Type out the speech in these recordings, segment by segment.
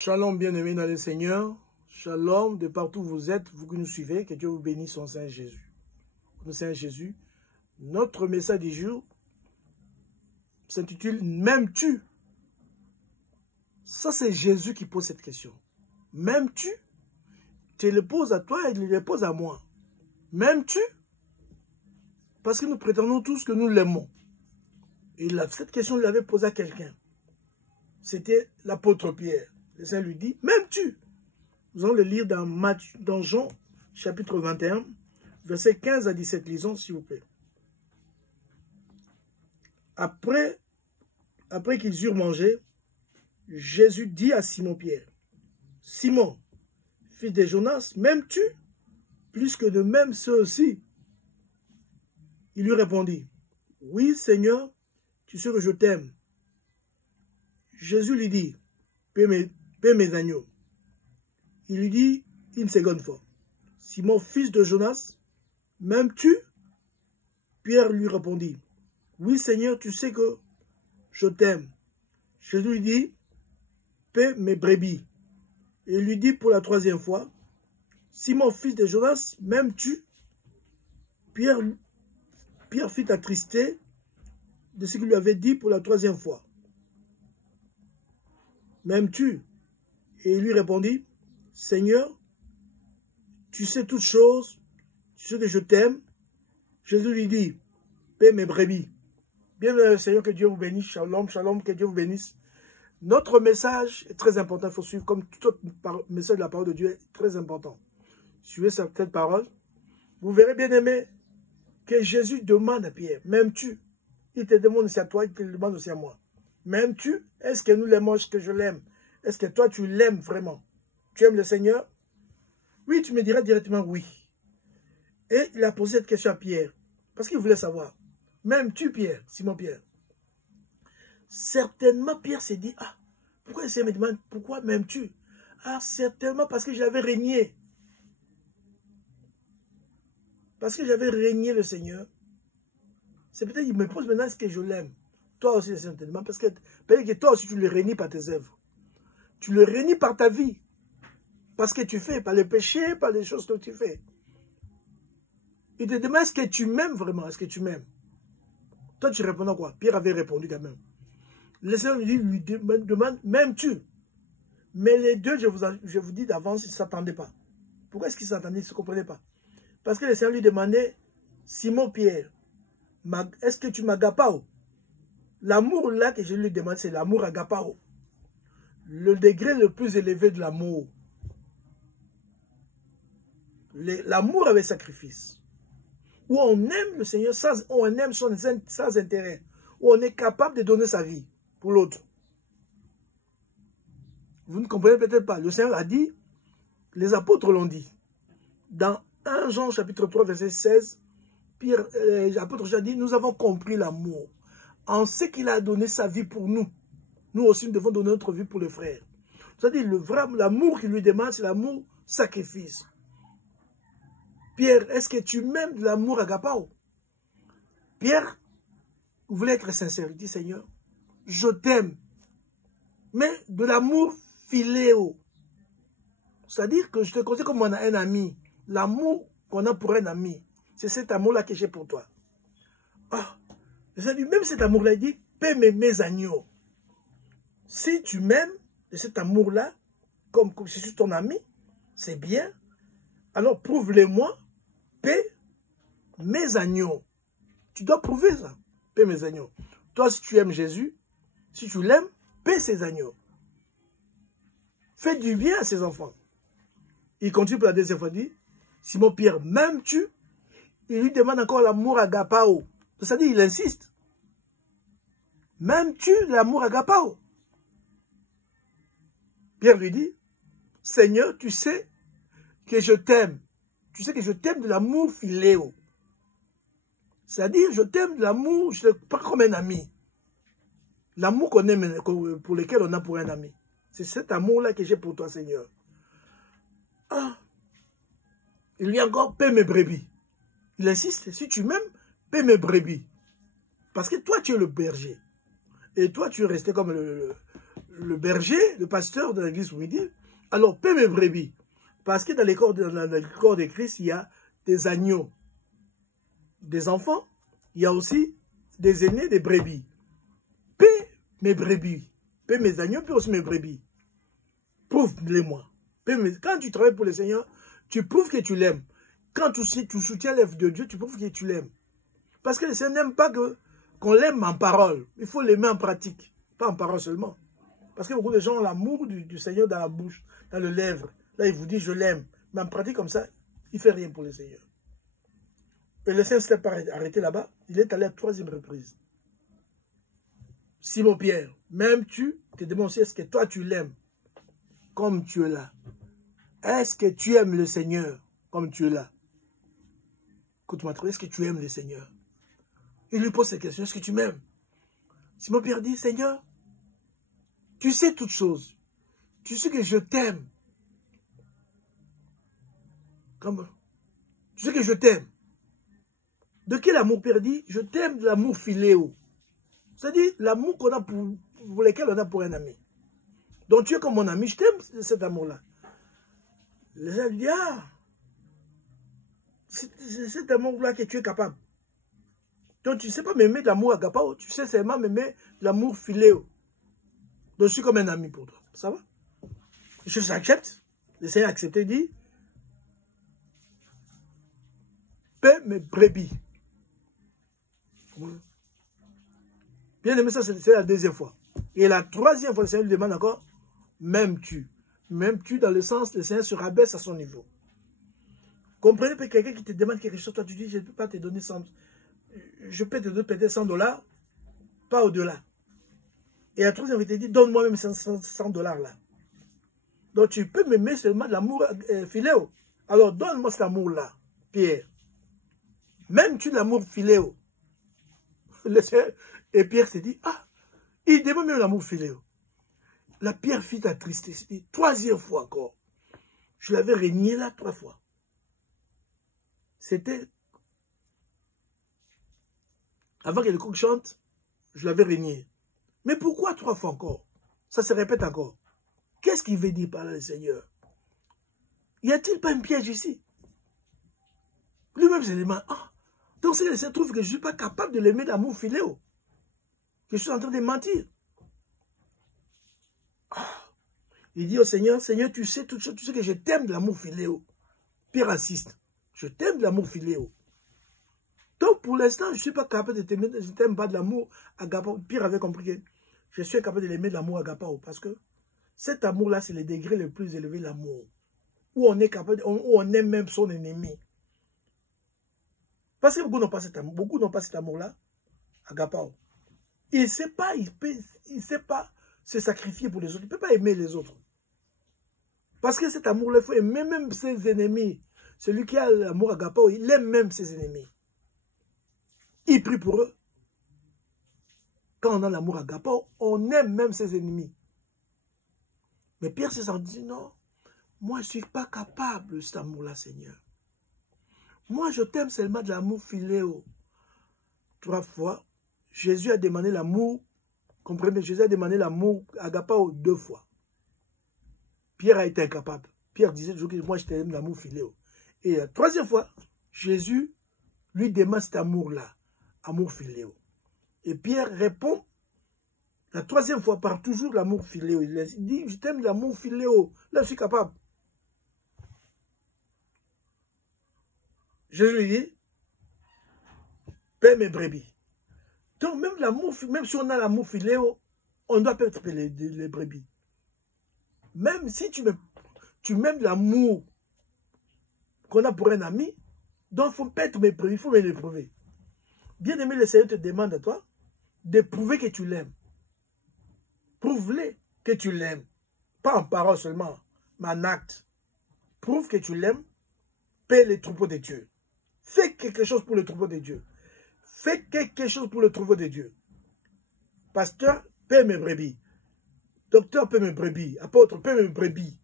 Shalom, bien-aimés dans le Seigneur. Shalom, de partout où vous êtes, vous que nous suivez, que Dieu vous bénisse en Saint Jésus. Au Saint Jésus, notre message du jour s'intitule « M'aimes-tu » Ça, c'est Jésus qui pose cette question. « M'aimes-tu » Tu le poses à toi et il le pose à moi. « M'aimes-tu » Parce que nous prétendons tous que nous l'aimons. Et cette question, il l'avait posée à quelqu'un. C'était l'apôtre Pierre. Le Seigneur lui dit, « M'aimes-tu » Nous allons le lire dans Jean, chapitre 21, versets 15 à 17. Lisons, s'il vous plaît. Après qu'ils eurent mangé, Jésus dit à Simon-Pierre, « Simon, fils de Jonas, m'aimes-tu plus que de même ceux-ci » Il lui répondit, « Oui, Seigneur, tu sais que je t'aime. » Jésus lui dit, « Paie mes agneaux. » Il lui dit une seconde fois, « Simon, fils de Jonas, m'aimes-tu » Pierre lui répondit, « Oui, Seigneur, tu sais que je t'aime. » Jésus lui dit, « Paie mes brebis. » Et il lui dit pour la troisième fois, « Simon, fils de Jonas, m'aimes-tu » Pierre fut attristé de ce qu'il lui avait dit pour la troisième fois. « M'aimes-tu » Et il lui répondit, « Seigneur, tu sais toutes choses, tu sais que je t'aime. » Jésus lui dit, « Paie mes brebis. » Bien, Seigneur, que Dieu vous bénisse. Shalom, shalom, que Dieu vous bénisse. Notre message est très important. Il faut suivre, comme tout autre message de la parole de Dieu est très important. Suivez cette parole. Vous verrez, bien aimé, que Jésus demande à Pierre, « M'aimes-tu » Il te demande aussi à toi, il te demande aussi à moi. « M'aimes-tu » Est-ce que nous l'aimons, est-ce que je l'aime? Est-ce que toi, tu l'aimes vraiment? Tu aimes le Seigneur? Oui, tu me diras directement oui. Et il a posé cette question à Pierre, parce qu'il voulait savoir. « M'aimes-tu, Pierre » Simon Pierre. Certainement, Pierre s'est dit, « Ah, pourquoi il me demande, pourquoi m'aimes-tu » Ah, certainement parce que j'avais régné. Parce que j'avais régné le Seigneur. C'est peut-être qu'il me pose maintenant, est-ce que je l'aime? Toi aussi, certainement, parce que peut-être que toi aussi, tu le régnis par tes œuvres. Tu le régnis par ta vie. Parce que tu fais, par le péché, par les choses que tu fais. Il te demande, est-ce que tu m'aimes vraiment? Est-ce que tu m'aimes? Toi, tu réponds à quoi? Pierre avait répondu quand même. Le Seigneur lui demande, m'aimes-tu? Mais les deux, je vous dis d'avance, ils ne s'attendaient pas. Pourquoi est-ce qu'ils s'attendaient? Ils ne se comprenaient pas. Parce que le Seigneur lui demandait, Simon Pierre, est-ce que tu m'agapao? L'amour là que je lui demande, c'est l'amour agapao. Le degré le plus élevé de l'amour. L'amour avec sacrifice. Où on aime le Seigneur, on aime sans intérêt. Où on est capable de donner sa vie pour l'autre. Vous ne comprenez peut-être pas. Le Seigneur a dit, les apôtres l'ont dit. Dans 1 Jean chapitre 3 verset 16, l'apôtre Jean dit, nous avons compris l'amour. En ce qu'il a donné sa vie pour nous. Nous aussi, nous devons donner notre vie pour les frères. C'est-à-dire, l'amour qu'il lui demande, c'est l'amour sacrifice. Pierre, est-ce que tu m'aimes de l'amour agapao? Pierre voulait être sincère. Il dit, Seigneur, je t'aime. Mais de l'amour philéo. C'est-à-dire que je te considère comme un ami. L'amour qu'on a pour un ami. C'est cet amour-là que j'ai pour toi. Ah, même cet amour-là, il dit, paie mes agneaux. Si tu m'aimes de cet amour-là, comme je suis ton ami, c'est bien. Alors prouve-le-moi, paie mes agneaux. Tu dois prouver ça. Paie mes agneaux. Toi, si tu aimes Jésus, si tu l'aimes, paie ses agneaux. Fais du bien à ses enfants. Il continue pour la deuxième fois, il dit, Simon Pierre, m'aimes-tu? Il lui demande encore l'amour agapao. C'est-à-dire, il insiste. M'aimes-tu l'amour agapao? Pierre lui dit, Seigneur, tu sais que je t'aime. Tu sais que je t'aime de l'amour philéo. C'est-à-dire, je t'aime de l'amour, je te prends comme un ami. L'amour qu'on aime, pour lequel on a pour un ami. C'est cet amour-là que j'ai pour toi, Seigneur. Ah, il y a encore, paie mes brebis. Il insiste, si tu m'aimes, paie mes brebis. Parce que toi, tu es le berger. Et toi, tu es resté comme le berger, le pasteur de l'église, vous me dit, alors paie mes brebis. Parce que dans le corps de Christ, il y a des agneaux, des enfants, il y a aussi des aînés, des brebis. Paie mes brebis, paie mes agneaux, paie aussi mes brebis. Prouve-les-moi. Quand tu travailles pour le Seigneur, tu prouves que tu l'aimes. Quand tu soutiens l'œuvre de Dieu, tu prouves que tu l'aimes. Parce que le Seigneur n'aime pas qu'on l'aime en parole. Il faut l'aimer en pratique, pas en parole seulement. Parce que beaucoup de gens ont l'amour du Seigneur dans la bouche, dans les lèvres. Là, il vous dit, je l'aime. Mais en pratique comme ça, il ne fait rien pour le Seigneur. Et le Seigneur s'est pas arrêté là-bas. Il est allé à la 3e reprise. Simon-Pierre, même tu te demandes aussi, est-ce que toi tu l'aimes comme tu es là? Est-ce que tu aimes le Seigneur comme tu es là? Écoute-moi, est-ce que tu aimes le Seigneur? Il lui pose cette question, est-ce que tu m'aimes? Simon-Pierre dit, Seigneur, tu sais toutes choses. Tu sais que je t'aime. Comment? Tu sais que je t'aime. De quel amour Pierre dit? Je t'aime de l'amour philéo. C'est-à-dire l'amour qu'on a pour lequel on a pour un ami. Donc tu es comme mon ami, je t'aime cet amour-là. Les gens lui disent, ah, c'est cet amour-là que tu es capable. Donc tu ne sais pas m'aimer de l'amour agapao, tu sais seulement m'aimer de l'amour philéo. Donc je suis comme un ami pour toi. Ça va? Je s'accepte. Le Seigneur a accepté, dit, paie mes brebis. Bien aimé, ça c'est la 2e fois. Et la 3e fois, le Seigneur lui demande encore, m'aimes-tu? M'aimes-tu dans le sens, le Seigneur se rabaisse à son niveau. Comprenez que quelqu'un qui te demande quelque chose, toi tu dis, je ne peux pas te donner 100, je peux te donner peut-être $100, pas au-delà. Et la 3e fois, il te dit, donne-moi même $100 là. Donc tu peux m'aimer seulement de l'amour philéo. Alors donne-moi cet amour-là, Pierre. M'aimes-tu de l'amour philéo? Et Pierre s'est dit, ah, il demande même l'amour philéo. La Pierre fit attrister. C'était 3e fois encore. Je l'avais régné là 3 fois. C'était, avant que le coq chante, je l'avais régné. Mais pourquoi 3 fois encore? Ça se répète encore. Qu'est-ce qu'il veut dire par là, le Seigneur? Y a-t-il pas un piège ici? Lui-même se demande, ah, donc c'est que le Seigneur trouve que je ne suis pas capable de l'aimer d'amour philéo. Que je suis en train de mentir. Ah. Il dit au Seigneur, Seigneur, tu sais toutes choses, tu sais que je t'aime de l'amour philéo. Pierre insiste, je t'aime de l'amour philéo. Donc pour l'instant, je ne suis pas capable de t'aimer, je ne t'aime pas de l'amour agapao. Pierre avait compris que je suis capable de l'aimer de l'amour agapao. Parce que cet amour-là, c'est le degré le plus élevé de l'amour. Où on est capable, où on aime même son ennemi. Parce que beaucoup n'ont pas cet amour. Beaucoup n'ont pas cet amour-là, agapao. Il ne sait pas, il sait pas se sacrifier pour les autres. Il ne peut pas aimer les autres. Parce que cet amour-là, il faut aimer même ses ennemis. Celui qui a l'amour agapao, il aime même ses ennemis. Il prie pour eux. Quand on a l'amour agapao, on aime même ses ennemis. Mais Pierre se sent dit, non, moi je ne suis pas capable de cet amour-là, Seigneur. Moi je t'aime seulement de l'amour philéo. 3 fois, Jésus a demandé l'amour, comprenez, Jésus a demandé l'amour agapao 2 fois. Pierre a été incapable. Pierre disait toujours que moi je t'aime l'amour philéo. Et la 3e fois, Jésus lui demande cet amour-là, amour philéo. Et Pierre répond la 3e fois par toujours l'amour philéo. Il dit, je t'aime l'amour philéo. Là, je suis capable. Jésus lui dit, paie mes brebis. Donc, même l'amour, même si on a l'amour philéo, on doit peut-être payer les brebis. Même si tu m'aimes l'amour qu'on a pour un ami, donc il faut paître mes brebis, il faut me l'éprouver. Bien aimé, le Seigneur te demande à toi de prouver que tu l'aimes. Prouve-le que tu l'aimes. Pas en parole seulement, mais en acte. Prouve que tu l'aimes. Paie les troupeaux de Dieu. Fais quelque chose pour le troupeau de Dieu. Fais quelque chose pour le troupeau de Dieu. Pasteur, paie mes brebis. Docteur, paie mes brebis. Apôtre, paie mes brebis.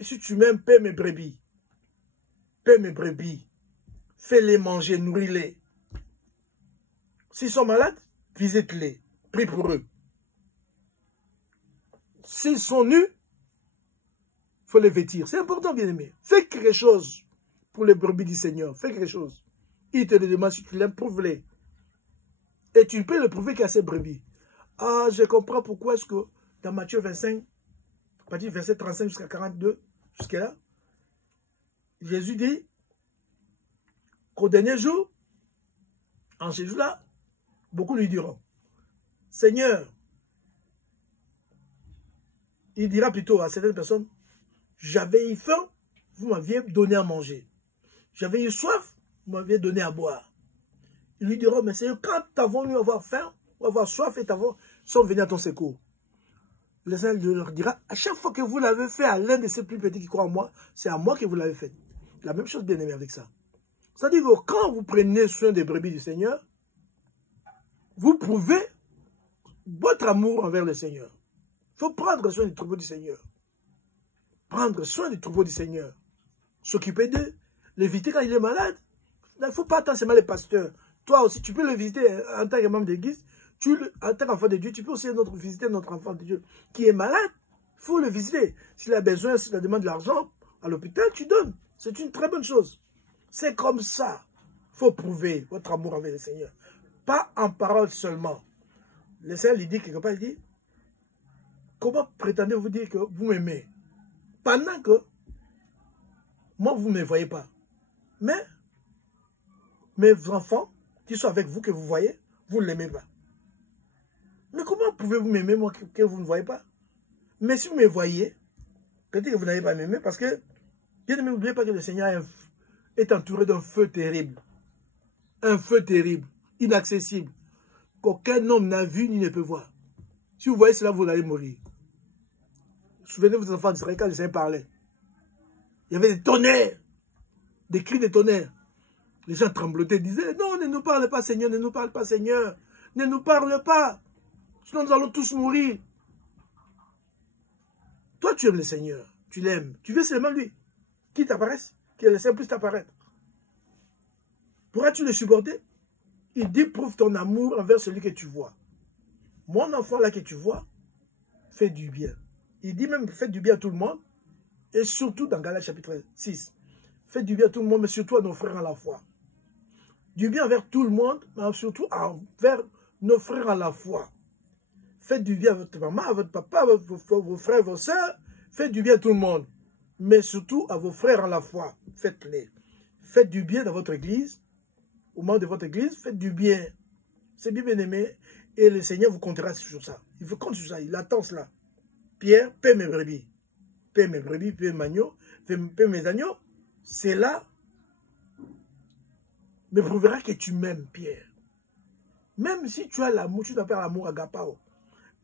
Si tu m'aimes, paie mes brebis. Paie mes brebis. Fais-les manger, nourris-les. S'ils sont malades, visite-les. Prie pour eux. s'ils sont nus, il faut les vêtir. C'est important, bien-aimé. Fais quelque chose pour les brebis du Seigneur. Fais quelque chose. Il te le demande si tu l'aimes, prouve-les. Et tu peux le prouver qu'il y a ces brebis. Ah, je comprends pourquoi est-ce que dans Matthieu 25, à partir du verset 35 jusqu'à 42, jusqu'à là, Jésus dit qu'au dernier jour, en ce jour-là, beaucoup lui diront, Seigneur, il dira plutôt à certaines personnes, j'avais eu faim, vous m'aviez donné à manger. J'avais eu soif, vous m'aviez donné à boire. Ils lui diront, mais Seigneur, quand avons-nous avoir faim ou avoir soif et sont venus à ton secours? Le Seigneur leur dira, à chaque fois que vous l'avez fait à l'un de ces plus petits qui croient en moi, c'est à moi que vous l'avez fait. La même chose, bien aimé, avec ça. C'est-à-dire que quand vous prenez soin des brebis du Seigneur, vous prouvez votre amour envers le Seigneur. Il faut prendre soin du troupeau du Seigneur. Prendre soin du troupeau du Seigneur. S'occuper d'eux. Les visiter quand il est malade. Il ne faut pas attendre seulement les pasteurs. Toi aussi, tu peux le visiter en tant que membre d'église. En tant qu'enfant de Dieu, tu peux aussi visiter notre enfant de Dieu qui est malade. Il faut le visiter. S'il a besoin, s'il a demande de l'argent à l'hôpital, tu donnes. C'est une très bonne chose. C'est comme ça. Il faut prouver votre amour envers le Seigneur. Pas en parole seulement. Le Seigneur lui dit quelque part, il dit, comment prétendez-vous dire que vous m'aimez pendant que moi, vous ne me voyez pas. Mais mes enfants qui sont avec vous, que vous voyez, vous ne l'aimez pas. Mais comment pouvez-vous m'aimer, moi, que vous ne voyez pas? Mais si vous me voyez, peut-être que vous n'allez pas m'aimer parce que, bien aimé, n'oubliez pas que le Seigneur est entouré d'un feu terrible. Un feu terrible, inaccessible, qu'aucun homme n'a vu ni ne peut voir. Si vous voyez cela, vous allez mourir. Souvenez-vous des enfants d'Israël quand le Seigneur parlait. Il y avait des tonnerres, des cris de tonnerre. Les gens tremblotaient, disaient, non, ne nous parle pas, Seigneur, ne nous parle pas, Seigneur. Ne nous parle pas. Sinon, nous allons tous mourir. Toi, tu aimes le Seigneur. Tu l'aimes. Tu veux seulement lui. Qui t'apparaisse. Qui le Seigneur puisse t'apparaître. Pourras-tu le supporter? Il dit, prouve ton amour envers celui que tu vois. Mon enfant là que tu vois, fais du bien. Il dit même, faites du bien à tout le monde. Et surtout dans Galates chapitre 6. Faites du bien à tout le monde, mais surtout à nos frères en la foi. Du bien envers tout le monde, mais surtout envers nos frères en la foi. Faites du bien à votre maman, à votre papa, à vos frères, vos soeurs. Faites du bien à tout le monde. Mais surtout à vos frères en la foi. Faites-les. Faites du bien dans votre église. Au moment de votre église, faites du bien. C'est bien aimé. Et le Seigneur vous comptera sur ça. Il vous compte sur ça. Il attend cela. Pierre, paie mes brebis. Paie mes brebis, paie mes agneaux. Paie mes agneaux. C'est là. Mais prouvera que tu m'aimes, Pierre. Même si tu as l'amour, tu t'appelles l'amour agapao.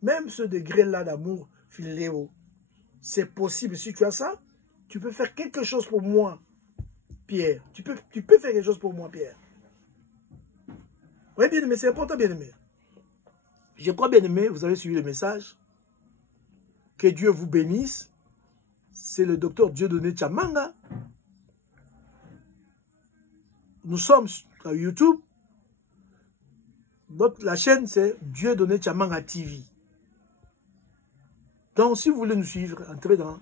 Même ce degré-là d'amour philéo, c'est possible. Si tu as ça, tu peux faire quelque chose pour moi, Pierre. Tu peux faire quelque chose pour moi, Pierre. Oui, bien aimé, c'est important, bien aimé. Je crois, bien aimé, vous avez suivi le message. Que Dieu vous bénisse. C'est le docteur Dieudonné Tchamanga. Nous sommes sur YouTube. La chaîne, c'est Dieudonné Tchamanga TV. Donc, si vous voulez nous suivre, entrez dans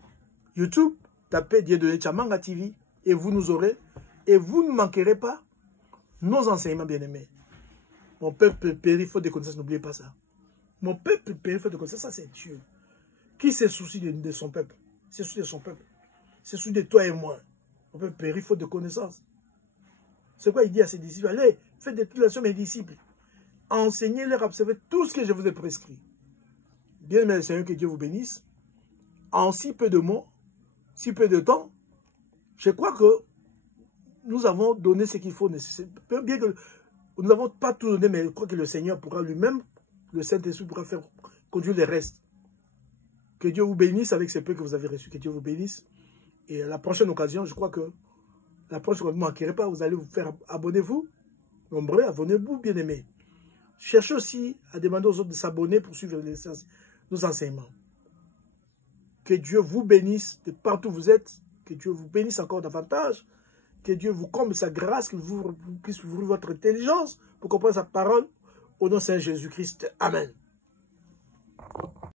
YouTube, tapez Dieudonné Tchamanga TV et vous nous aurez. Et vous ne manquerez pas nos enseignements bien-aimés. Mon peuple périt faute de connaissances, n'oubliez pas ça. Mon peuple périt faute de connaissances, ça c'est Dieu. Qui se soucie de son peuple? C'est souci de son peuple. C'est souci de toi et moi. Mon peuple périt faute de connaissances. C'est quoi il dit à ses disciples? Allez, faites de toutes les choses mes disciples. Enseignez-leur à observer tout ce que je vous ai prescrit. Bien aimé Seigneur, que Dieu vous bénisse. En si peu de mots, si peu de temps, je crois que nous avons donné ce qu'il faut nécessaire. Bien que nous n'avons pas tout donné, mais je crois que le Seigneur pourra lui-même, le Saint-Esprit pourra faire conduire les restes. Que Dieu vous bénisse avec ce peu que vous avez reçu. Que Dieu vous bénisse. Et à la prochaine occasion, je crois que la prochaine fois, vous ne manquerez pas. Vous allez vous faire abonnez-vous. Nombreux, abonnez-vous, bien-aimés. Cherchez aussi à demander aux autres de s'abonner pour suivre nos enseignements. Que Dieu vous bénisse de partout où vous êtes. Que Dieu vous bénisse encore davantage. Que Dieu vous comble sa grâce, qu'il puisse ouvrir votre intelligence pour comprendre sa parole. Au nom de Saint Jésus-Christ. Amen.